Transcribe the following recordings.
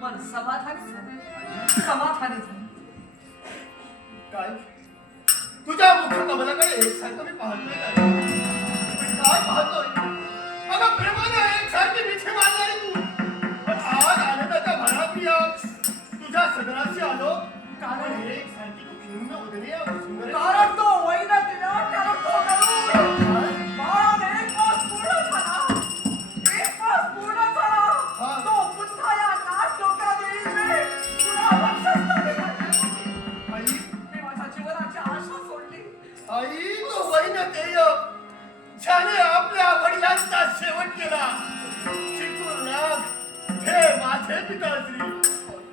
मन समाधानी झालं. समाधानी झालं. काय? तुझ्या मुखकमलाकडे एकसारखं मी पाहतोय काय पण काय पाहतोय? अगं प्रेमाने एकसारखी मिठी मारणारी तू. पण आज आनंदाच्या भरापिया तुझ्या सदनाशी आलो. कारण एकसारखी तू खिन्न उदरी कारण तो आई तो वैनतेय ज्याने आपल्या वडिलांचा शेवट केला. चितूर नाग हे माझे पिताश्री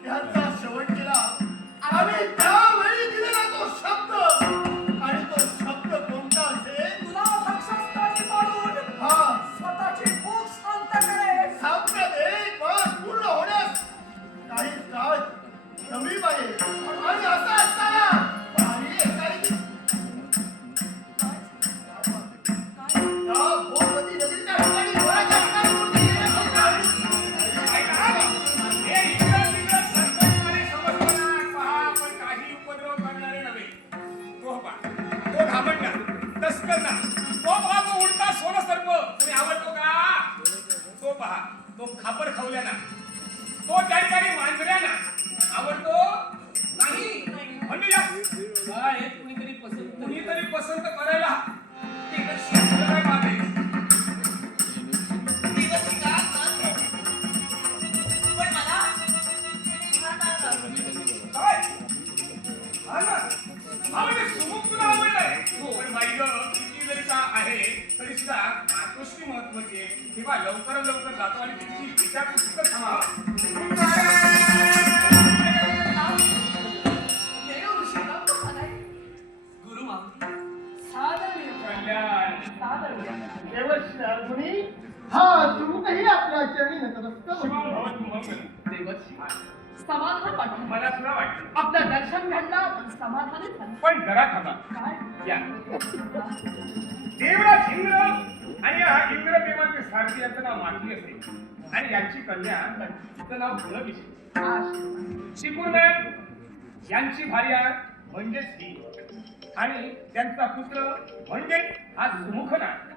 यांचा शेवट केला. आम्ही त्या तस्करला. तो पहा, तो उडता सोनसर्प. तुम्ही आवडतो का? तो पहा, तो खापर खवल्याना. तो त्या ठिकाणी मांजऱ्याना. आवडतो? नाही. म्हणजे कुणीतरी पसंत कुणीतरी पसंत गुरु माऊली, सादर कल्याण. सादर देवश्री अर्जुनी हा सुमुखही आपल्या चरणी. देवची समाधान वाटलं मला सुद्धा वाटतं. आपलं दर्शन घडलं आपण समाधानी झालं. पण जरा थांबा. काय? या. देवराज इंद्र आणि या इंद्र देवाचे सारथी यांचं नाव मातली असेल आणि यांची कन्या तिचं नाव गुणविषयी आश शिकुंड यांची भार्या म्हणजेच ही. आणि त्यांचा पुत्र म्हणजे हा सुमुखनाथ.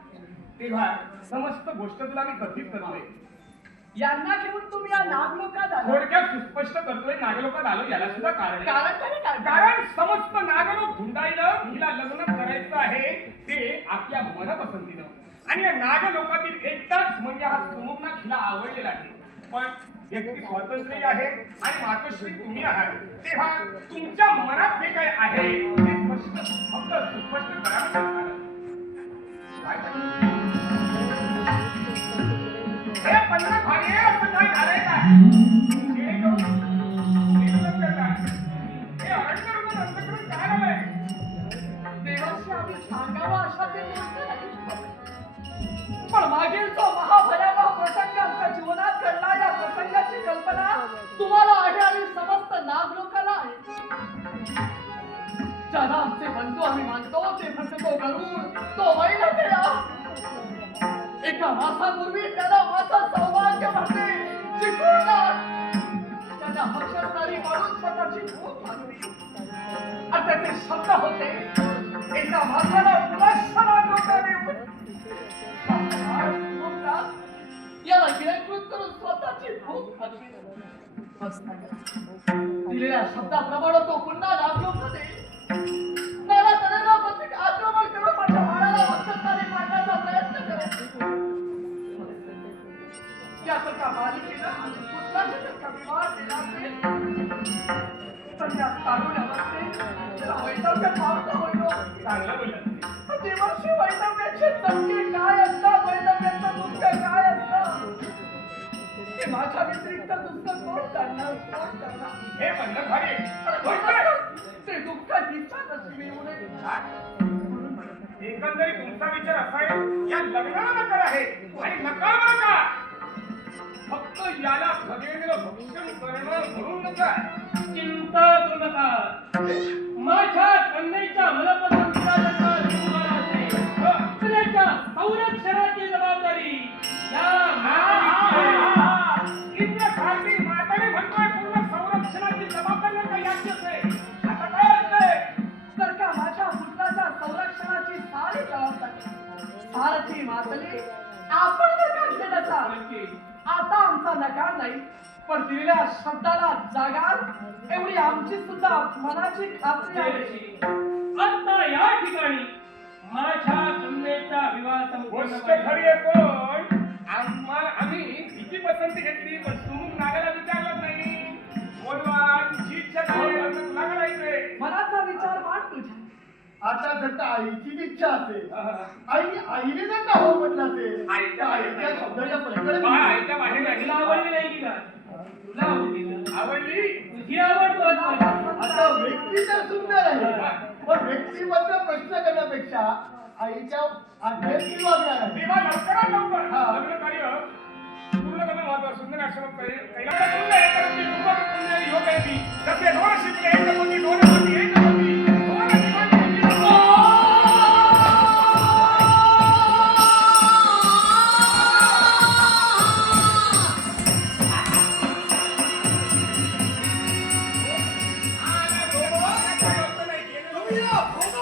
तेव्हा समस्त गोष्ट तुला मी कथित करतोय. यांना घेऊन तुम्ही या नागलोकात आला. थोडक्यात सुस्पष्ट करतोय नागलोकात आलो याला सुद्धा कारण. कारण काय? कारण समस्त नागलोक धुंडाईनं हिला लग्न करायचं आहे ते आपल्या मनपसंतीनं. आणि या नागलोकातील एकटाच म्हणजे हा सुमुखना हिला आवडलेला आहे. पण व्यक्ती स्वातंत्र्य आहे आणि मातोश्री तुम्ही आहात. तेव्हा तुमच्या मनात जे काय आहे ते स्पष्ट फक्त सुस्पष्ट करावं हे पंधरा भागे असं काय घालायचं आहे. हे अरण्य ज्याला आमचे बंधू आम्ही मानतो ते म्हणजे तो गरुड तो वैनतेय एका मासापूर्वी त्याला माझं सौभाग्य म्हणते चिकूणनाथ त्याच्या पक्षस्थानी मारून स्वतःची भूक भागली आणि त्याचे शब्द होते एका मासाला पुनश्चना लोकांनी याला गिळकृत करून स्वतःची भूक भागली दिलेल्या शब्दाप्रमाणे तो पुन्हा लागलो मध्ये असेल तर त्या तारुण्य अवस्थेत त्याला पावता चांगलं देवाशी काय असतात दुःख काय असतं माझ्या व्यतिरिक्त कोण जाणणार कोण हे म्हणणं खरे ते दुःख येऊ नये एकंदरीत तुमचा विचार असा आहे या लग्नाला नकार आहे. आणि म्हणून नकार नाही पण दिलेल्या शब्दाला जागाल एवढी आमची सुद्धा मनाची खात्री आहे आता या ठिकाणी माझ्या कन्येचा विवाह संपूर्ण गोष्ट. खरी आहे पण आम्हा- आम्ही हिची पसंती घेतली पण सुमुख नागाला आता जर का आईची इच्छा असेल आहा. आई आईने जर का हो म्हटलं असेल आईच्या तर आईच्या शब्दाच्या पलीकडे बाळ आईच्या बाहेर तुला नाही. आवडली नाही की काय तुला आवडली का? आवडली तुझी आवड महत्वाची. आता व्यक्ती तर सुंदर आहे पण व्यक्तीबद्दल प्रश्न करण्यापेक्षा आईच्या आध्यात्मिक वागणार आहे तेव्हा लवकरात लवकर हा. लग्न कार्य पूर्ण करणं महत्वाचं सुंदर आश्रमात काही काही लग्न करून नाही, कारण ती कुटुंबात पुण्य आणि योग आहे ती. दोन शिकले दोन 아,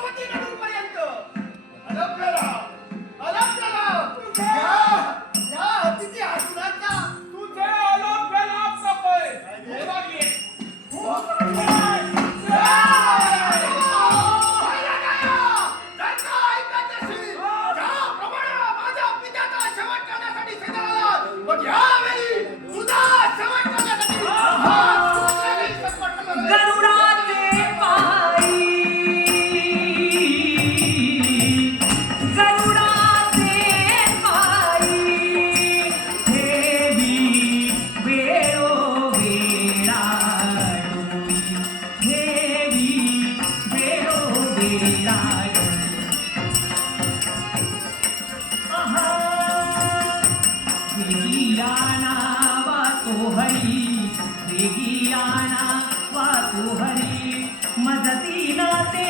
वेगियाना वातो हरी वेगियाना वातो हरी मदतीला ते